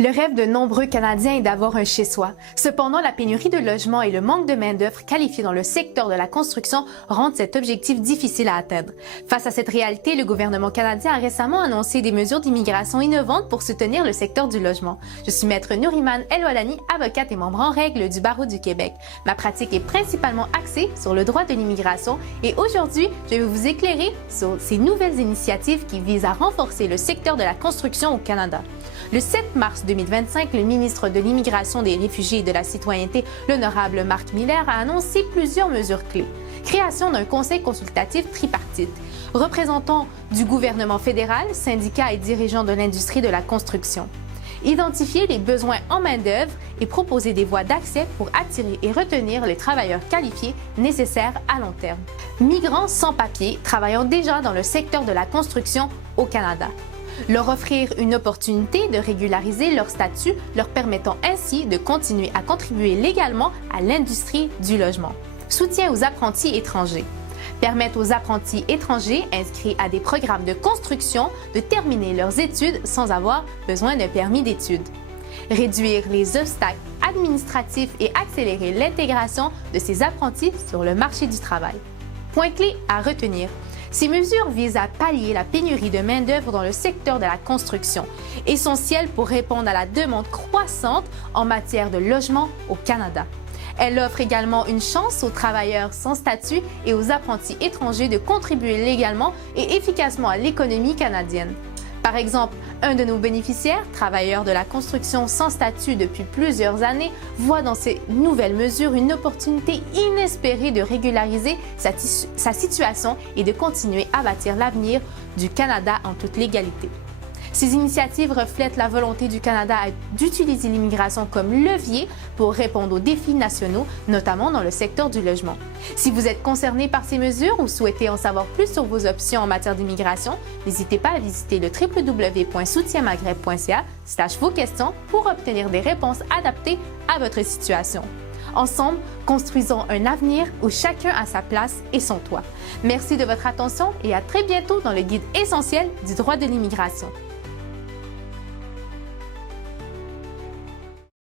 Le rêve de nombreux Canadiens est d'avoir un chez-soi. Cependant, la pénurie de logements et le manque de main-d'œuvre qualifiée dans le secteur de la construction rendent cet objectif difficile à atteindre. Face à cette réalité, le gouvernement canadien a récemment annoncé des mesures d'immigration innovantes pour soutenir le secteur du logement. Je suis maître Nouriman El-Walani, avocate et membre en règle du Barreau du Québec. Ma pratique est principalement axée sur le droit de l'immigration et aujourd'hui, je vais vous éclairer sur ces nouvelles initiatives qui visent à renforcer le secteur de la construction au Canada. Le 7 mars 2025, le ministre de l'Immigration, des Réfugiés et de la Citoyenneté, l'honorable Marc Miller, a annoncé plusieurs mesures clés. Création d'un conseil consultatif tripartite, représentants du gouvernement fédéral, syndicats et dirigeants de l'industrie de la construction. Identifier les besoins en main-d'œuvre et proposer des voies d'accès pour attirer et retenir les travailleurs qualifiés nécessaires à long terme. Migrants sans papier travaillant déjà dans le secteur de la construction au Canada. Leur offrir une opportunité de régulariser leur statut, leur permettant ainsi de continuer à contribuer légalement à l'industrie du logement. Soutien aux apprentis étrangers. Permettre aux apprentis étrangers inscrits à des programmes de construction de terminer leurs études sans avoir besoin d'un permis d'études. Réduire les obstacles administratifs et accélérer l'intégration de ces apprentis sur le marché du travail. Point clé à retenir. Ces mesures visent à pallier la pénurie de main-d'œuvre dans le secteur de la construction, essentielle pour répondre à la demande croissante en matière de logement au Canada. Elles offrent également une chance aux travailleurs sans statut et aux apprentis étrangers de contribuer légalement et efficacement à l'économie canadienne. Par exemple, un de nos bénéficiaires, travailleur de la construction sans statut depuis plusieurs années, voit dans ces nouvelles mesures une opportunité inespérée de régulariser sa situation et de continuer à bâtir l'avenir du Canada en toute légalité. Ces initiatives reflètent la volonté du Canada d'utiliser l'immigration comme levier pour répondre aux défis nationaux, notamment dans le secteur du logement. Si vous êtes concerné par ces mesures ou souhaitez en savoir plus sur vos options en matière d'immigration, n'hésitez pas à visiter le www.soutienmaghreb.ca/vos questions pour obtenir des réponses adaptées à votre situation. Ensemble, construisons un avenir où chacun a sa place et son toit. Merci de votre attention et à très bientôt dans le guide essentiel du droit de l'immigration.